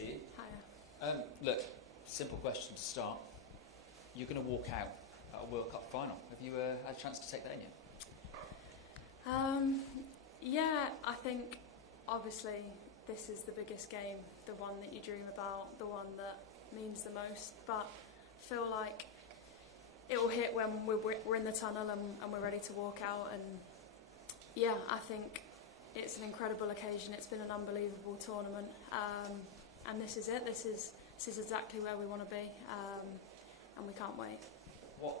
see you. Hiya. Look, simple question to start. You're going to walk out at a World Cup final. Have you had a chance to take that in yet? Yeah, I think obviously this is the biggest game, the one that you dream about, the one that means the most, but I feel like it will hit when we're in the tunnel and we're ready to walk out. And yeah, I think it's an incredible occasion. It's been an unbelievable tournament, and this is it. This is exactly where we want to be, and we can't wait. What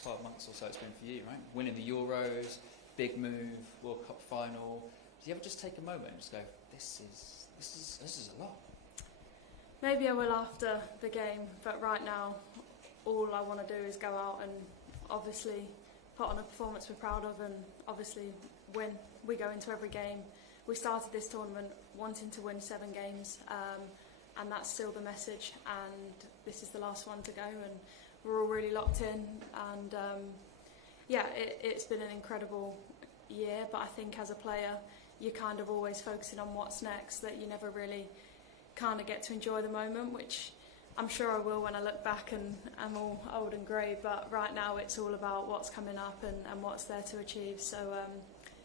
12 months or so it's been for you, right? Winning the Euros, big move, World Cup final. Do you ever just take a moment and just go, this is a lot? Maybe I will after the game, but right now all I want to do is go out and obviously put on a performance we're proud of and obviously win. We go into every game. We started this tournament wanting to win 7 games, and that's still the message, and this is the last one to go, and we're all really locked in, and yeah, it's been an incredible year, but I think as a player you're kind of always focusing on what's next, that you never really kind of get to enjoy the moment, which I'm sure I will when I look back and I'm all old and grey, but right now it's all about what's coming up and what's there to achieve. So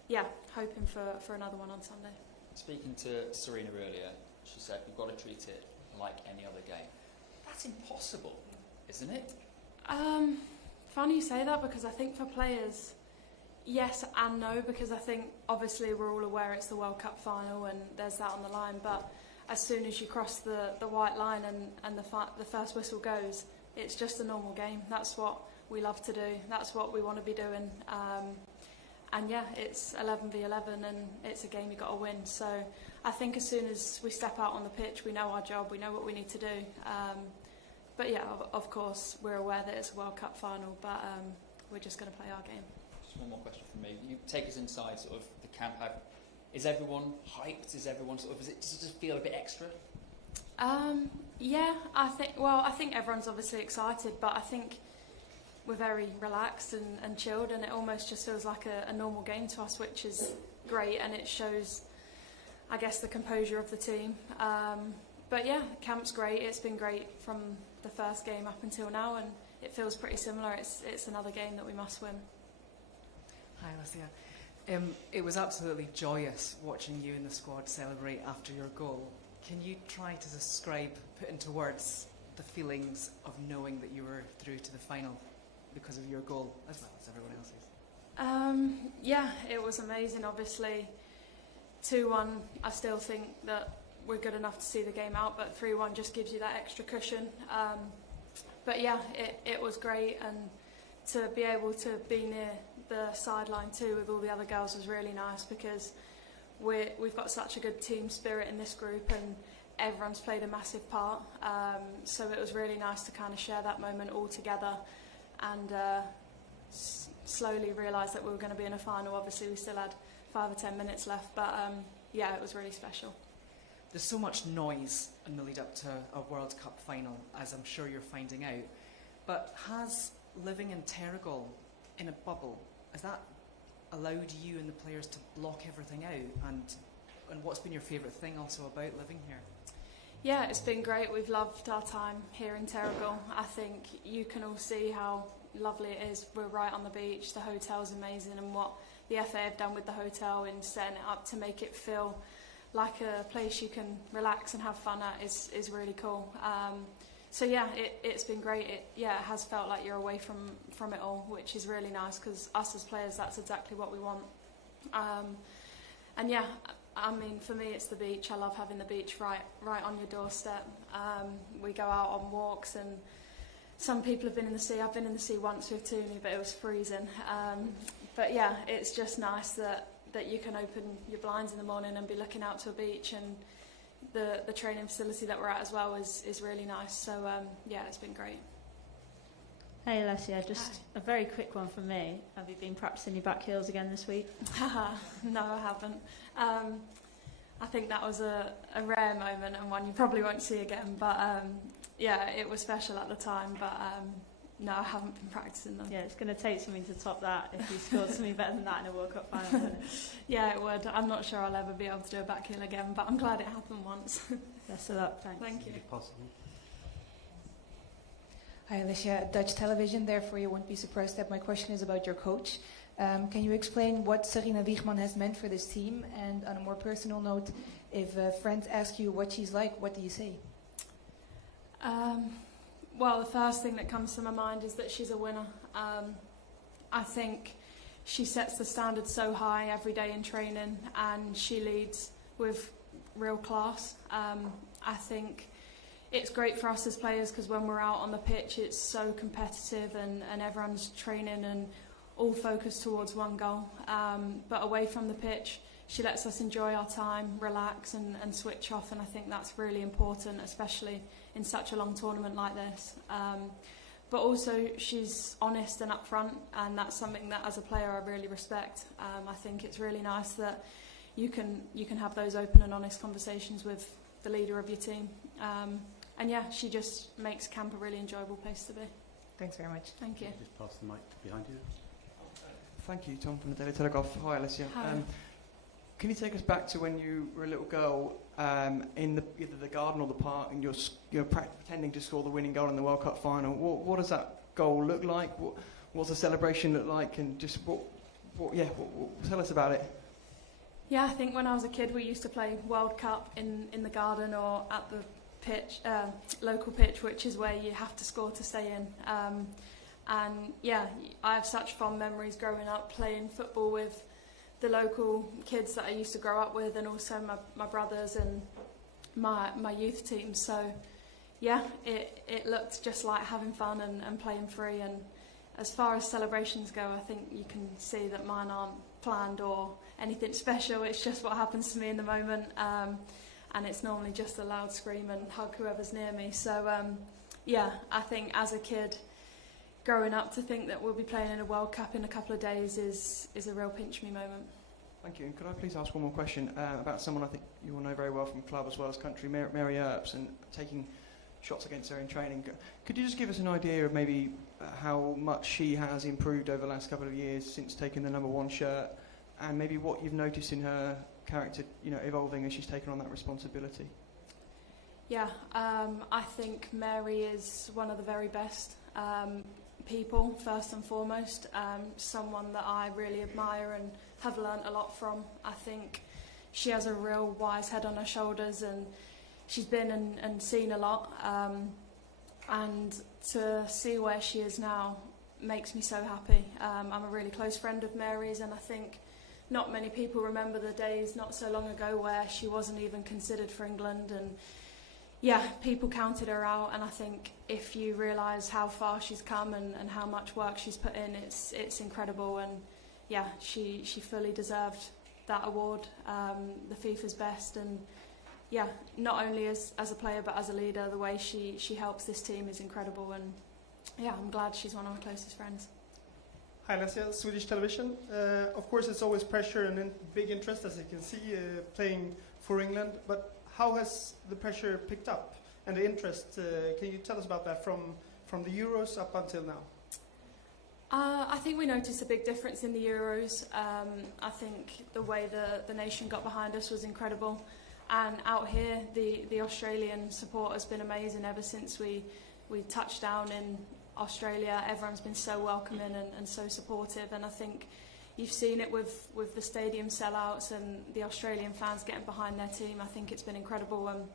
yeah, hoping for another one on Sunday. Speaking to Serena earlier, she said we've got to treat it like any other game. That's impossible, isn't it? Funny you say that, because I think for players, yes and no, because I think obviously we're all aware it's the World Cup final and there's that on the line, but as soon as you cross the white line and the first whistle goes, it's just a normal game. That's what we love to do. That's what we want to be doing. And yeah, it's 11v11 and it's a game you've got to win. So I think as soon as we step out on the pitch, we know our job, we know what we need to do. But yeah, of course, we're aware that it's a World Cup final, but we're just going to play our game. Just one more question from me. You take us inside sort of the camp. Is everyone hyped? Is everyone sort of? Does it just feel a bit extra? Yeah, I think everyone's obviously excited, but I think we're very relaxed and chilled, and it almost just feels like a normal game to us, which is great, and it shows, I guess, the composure of the team. But yeah, camp's great. It's been great from the first game up until now, and it feels pretty similar. It's another game that we must win. Hi, Alessia. It was absolutely joyous watching you and the squad celebrate after your goal. Can you try to describe, put into words, the feelings of knowing that you were through to the final because of your goal, as well as everyone else's? Yeah, it was amazing. Obviously, 2-1, I still think that we're good enough to see the game out, but 3-1 just gives you that extra cushion. But yeah, it was great, and to be able to be near the sideline too with all the other girls was really nice, because we've got such a good team spirit in this group, and everyone's played a massive part. So it was really nice to kind of share that moment all together, and slowly realise that we were going to be in a final. Obviously we still had 5 or 10 minutes left, but yeah, it was really special. There's so much noise in the lead up to a World Cup final, as I'm sure you're finding out, but has living in Terrigal in a bubble, has that allowed you and the players to block everything out, and what's been your favourite thing also about living here? Yeah, it's been great. We've loved our time here in Terrigal. I think you can all see how lovely it is. We're right on the beach, the hotel's amazing, and what the FA have done with the hotel in setting it up to make it feel like a place you can relax and have fun at is really cool. So yeah, it's been great. It has felt like you're away from it all, which is really nice, because us as players, that's exactly what we want. And yeah, I mean, for me it's the beach. I love having the beach right on your doorstep. We go out on walks, and some people have been in the sea. I've been in the sea once with Tooney, but it was freezing. But yeah, it's just nice that you can open your blinds in the morning and be looking out to a beach, and the training facility that we're at as well is really nice. So yeah, it's been great. Hey Alessia, just Hi. a very quick one from me. Have you been practicing your back heels again this week? No, I haven't. I think that was a rare moment, and one you probably won't see again, but yeah, it was special at the time, but No, I haven't been practicing them. Yeah, it's going to take something to top that if you scored something better than that in a World Cup final, isn't it? Yeah, it would. I'm not sure I'll ever be able to do a back heel again, but I'm glad it happened once. Best of luck, thanks. Thank you. If possible. Hi, Alessia. Dutch television, therefore you won't be surprised that my question is about your coach. Can you explain what Sarina Wiegman has meant for this team? And on a more personal note, if friends ask you what she's like, what do you say? Well, the first thing that comes to my mind is that she's a winner. I think she sets the standard so high every day in training, and she leads with real class. I think it's great for us as players because when we're out on the pitch it's so competitive and everyone's training and all focused towards one goal. But away from the pitch, she lets us enjoy our time, relax and switch off, and I think that's really important, especially in such a long tournament like this. But also she's honest and upfront, and that's something that as a player I really respect. I think it's really nice that you can have those open and honest conversations with the leader of your team. And yeah, she just makes camp a really enjoyable place to be. Thanks very much. Thank you. Just pass the mic behind you. Thank you, Tom from the Daily Telegraph. Hi, Alessia. Hi. Can you take us back to when you were a little girl in either the garden or the park, and you're pretending to score the winning goal in the World Cup final? What does that goal look like? What's the celebration look like? And just tell us about it. Yeah, I think when I was a kid we used to play World Cup in the garden or at the pitch, local pitch, which is where you have to score to stay in. And yeah, I have such fond memories growing up playing football with the local kids that I used to grow up with, and also my brothers and my youth team. So yeah, it looked just like having fun and playing free. And as far as celebrations go, I think you can see that mine aren't planned or anything special. It's just what happens to me in the moment, and it's normally just a loud scream and hug whoever's near me. So yeah, I think as a kid growing up, to think that we'll be playing in a World Cup in a couple of days is a real pinch-me moment. Thank you. And could I please ask one more question about someone I think you all know very well from club as well as country, Mary Earps, and taking shots against her in training. Could you just give us an idea of maybe how much she has improved over the last couple of years since taking the #1 shirt, and maybe what you've noticed in her character, evolving as she's taken on that responsibility? Yeah, I think Mary is one of the very best people, first and foremost. Someone that I really admire and have learnt a lot from. I think she has a real wise head on her shoulders, and she's been and seen a lot. And to see where she is now makes me so happy. I'm a really close friend of Mary's, and I think not many people remember the days not so long ago where she wasn't even considered for England, and yeah, people counted her out. And I think if you realise how far she's come and how much work she's put in, it's incredible. And yeah, she fully deserved that award, the FIFA's best. And yeah, not only as a player but as a leader, the way she helps this team is incredible. And yeah, I'm glad she's one of my closest friends. Hi, Alessia, Swedish television. Of course, it's always pressure and big interest, as you can see, playing for England. But how has the pressure picked up and the interest? Can you tell us about that from the Euros up until now? I think we noticed a big difference in the Euros. I think the way the nation got behind us was incredible. And out here, the Australian support has been amazing ever since we touched down in Australia. Everyone's been so welcoming and so supportive. And I think you've seen it with the stadium sellouts and the Australian fans getting behind their team. I think it's been incredible. And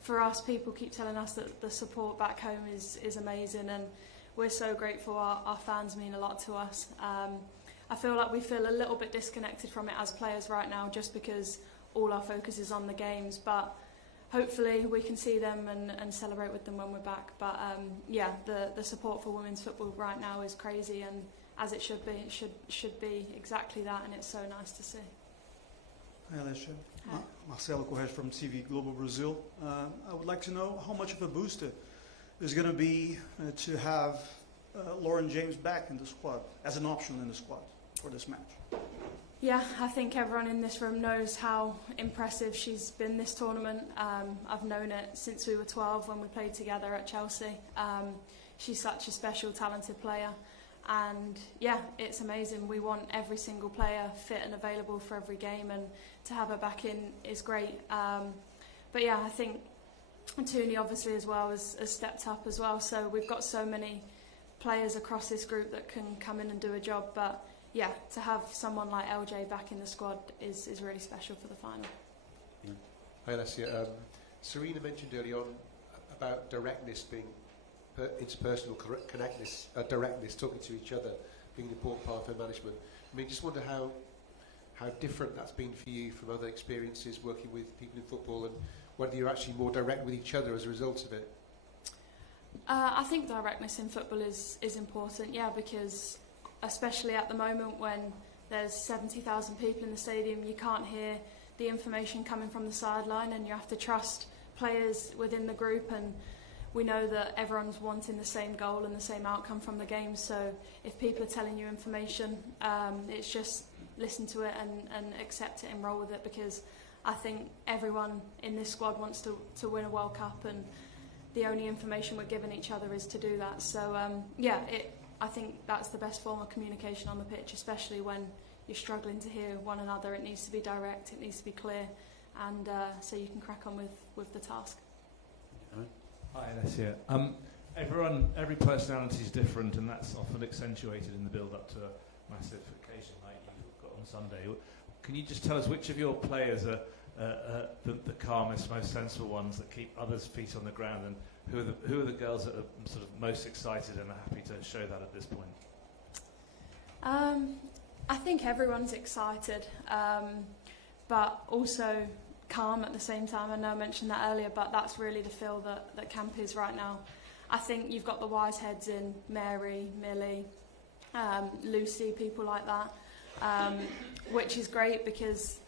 for us, people keep telling us that the support back home is amazing, and we're so grateful. Our fans mean a lot to us. I feel like we feel a little bit disconnected from it as players right now, just because all our focus is on the games. But hopefully we can see them and celebrate with them when we're back. But yeah, the support for women's football right now is crazy, and as it should be. It should be exactly that, and it's so nice to see. Hi, Alessia. Hi. Marcelo Corres from TV Global Brazil. I would like to know how much of a booster is going to be to have Lauren James back in the squad, as an option in the squad for this match. Yeah, I think everyone in this room knows how impressive she's been this tournament. I've known it since we were 12 when we played together at Chelsea. she's such a special, talented player. And yeah, it's amazing. We want every single player fit and available for every game, and to have her back in is great. But yeah, I think Tooney obviously as well has stepped up as well. So we've got so many players across this group that can come in and do a job. But yeah, to have someone like LJ back in the squad is really special for the final. Hi Alessia. Serena mentioned early on about directness being interpersonal directness, talking to each other, being an important part of her management. I mean, just wonder how different that's been for you from other experiences working with people in football, and whether you're actually more direct with each other as a result of it. I think directness in football is important, yeah, because especially at the moment when there's 70,000 people in the stadium, you can't hear the information coming from the sideline, and you have to trust players within the group, and we know that everyone's wanting the same goal and the same outcome from the game. So if people are telling you information, it's just listen to it and accept it and roll with it, because I think everyone in this squad wants to win a World Cup, and the only information we're giving each other is to do that. So I think that's the best form of communication on the pitch, especially when you're struggling to hear one another. It needs to be direct, it needs to be clear, and so you can crack on with the task. Hi Alessia. Every personality is different, and that's often accentuated in the build-up to a massive occasion like you've got on Sunday. Can you just tell us which of your players are the calmest, most sensible ones that keep others' feet on the ground, and who are the girls that are sort of most excited and are happy to show that at this point? I think everyone's excited, but also calm at the same time. I know I mentioned that earlier, but that's really the feel that camp is right now. I think you've got the wise heads in Mary, Millie, Lucy, people like that, which is great because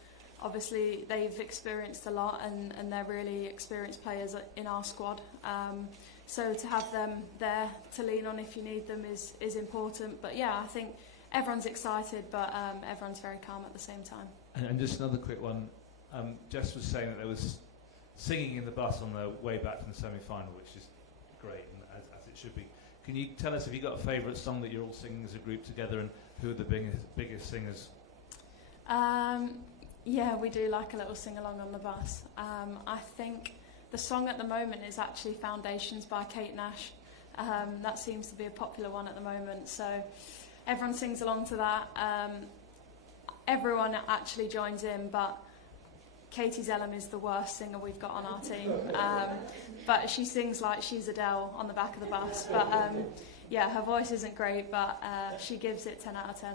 obviously they've experienced a lot, and they're really experienced players in our squad. So to have them there to lean on if you need them is important. But yeah, I think everyone's excited, but everyone's very calm at the same time. And just another quick one. Jess was saying that there was singing in the bus on the way back from the semi-final, which is great, and as it should be. Can you tell us if you've got a favourite song that you're all singing as a group together, and who are the biggest singers? Yeah, we do like a little sing-along on the bus. I think the song at the moment is actually Foundations by Kate Nash. That seems to be a popular one at the moment, so everyone sings along to that. Everyone actually joins in, but Katie Zellum is the worst singer we've got on our team. But she sings like she's Adele on the back of the bus. But yeah, her voice isn't great, but she gives it 10 out of 10.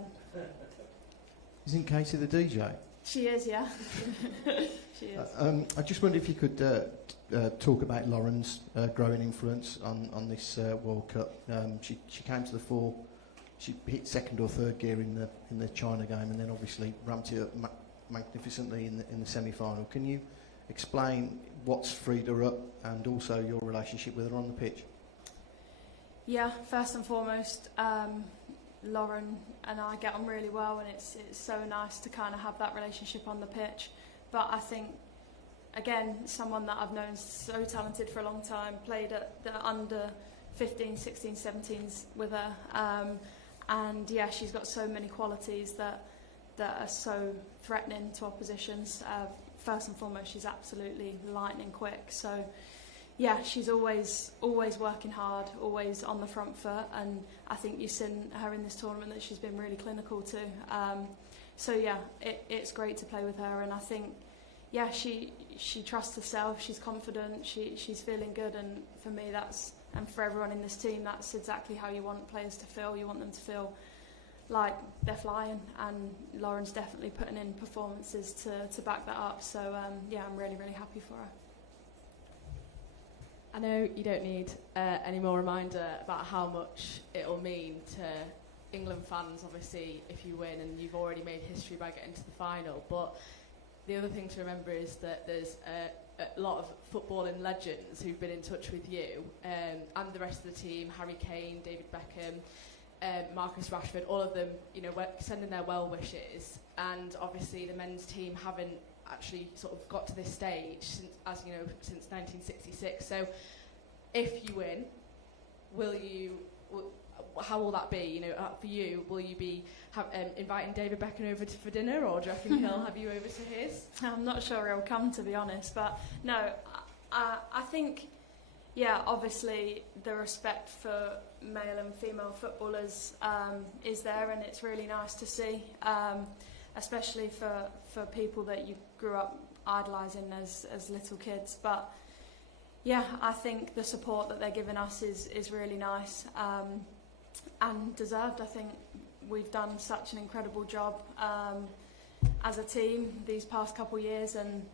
Isn't Katie the DJ? She is, yeah. She is. I just wondered if you could talk about Lauren's growing influence on this World Cup. She came to the fore. She hit second or third gear in the China game, and then obviously ramped it up magnificently in the semi-final. Can you explain what's freed her up, and also your relationship with her on the pitch? Yeah, first and foremost, Lauren and I get on really well, and it's so nice to kind of have that relationship on the pitch. But I think, again, someone that I've known so talented for a long time, played at the under 15, 16, 17s with her, and yeah, she's got so many qualities that are so threatening to oppositions. First and foremost, she's absolutely lightning quick. So yeah, she's always working hard, always on the front foot, and I think you've seen her in this tournament that she's been really clinical too. So yeah, it's great to play with her, and I think yeah, she trusts herself, she's confident, she's feeling good, and for me and for everyone in this team, that's exactly how you want players to feel. You want them to feel like they're flying, and Lauren's definitely putting in performances to back that up. So yeah, I'm really, really happy for her. I know you don't need any more reminder about how much it'll mean to England fans, obviously, if you win, and you've already made history by getting to the final. But the other thing to remember is that there's a lot of footballing legends who've been in touch with you, and the rest of the team, Harry Kane, David Beckham, Marcus Rashford, all of them, you know, sending their well wishes. And obviously the men's team haven't actually sort of got to this stage since 1966. So if you win, how will that be? You know, for you, will you be inviting David Beckham over for dinner, or do you reckon he'll have you over to his? I'm not sure he'll come, to be honest, but no, I think, yeah, obviously the respect for male and female footballers is there, and it's really nice to see, especially for people that you grew up idolising as little kids. But yeah, I think the support that they're giving us is really nice and deserved. I think we've done such an incredible job as a team these past couple of years, and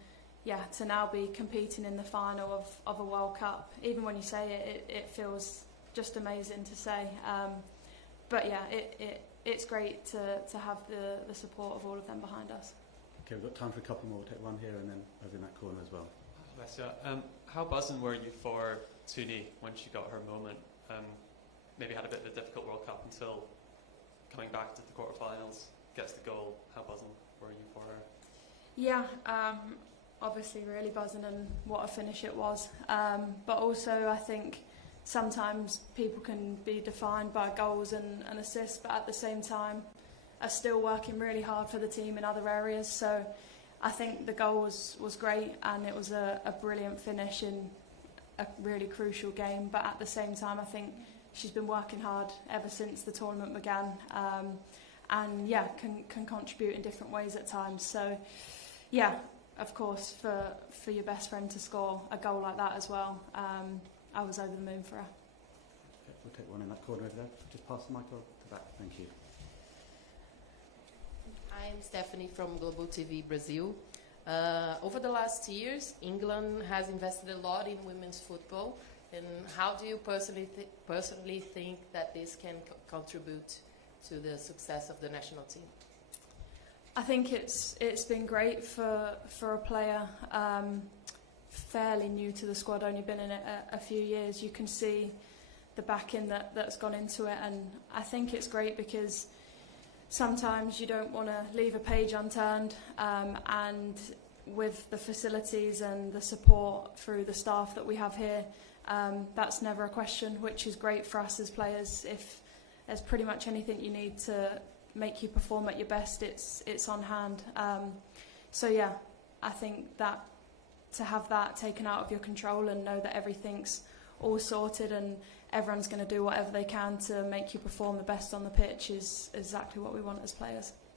yeah, to now be competing in the final of a World Cup, even when you say it feels just amazing to say. But yeah, it's great to have the support of all of them behind us. Okay, we've got time for a couple more. We'll take one here and then over in that corner as well. Alessia, how buzzing were you for Tuni when she got her moment? Maybe had a bit of a difficult World Cup until coming back to the quarterfinals, gets the goal. How buzzing were you for her? Yeah, obviously really buzzing, and what a finish it was. But also I think sometimes people can be defined by goals and assists, but at the same time are still working really hard for the team in other areas. So I think the goal was great, and it was a brilliant finish in a really crucial game. But at the same time, I think she's been working hard ever since the tournament began, and yeah, can contribute in different ways at times. So yeah, of course, for your best friend to score a goal like that as well, I was over the moon for her. Okay, we'll take one in that corner over there. Just pass the mic to the back. Thank you. I'm Stephanie from Global TV Brazil. Over the last years, England has invested a lot in women's football. And how do you personally think that this can contribute to the success of the national team? I think it's been great for a player fairly new to the squad, only been in it a few years. You can see the backing that's gone into it, and I think it's great because sometimes you don't want to leave a page unturned, and with the facilities and the support through the staff that we have here, that's never a question, which is great for us as players. If there's pretty much anything you need to make you perform at your best, it's on hand. So yeah, I think that to have that taken out of your control and know that everything's all sorted and everyone's going to do whatever they can to make you perform the best on the pitch is exactly what we want as players.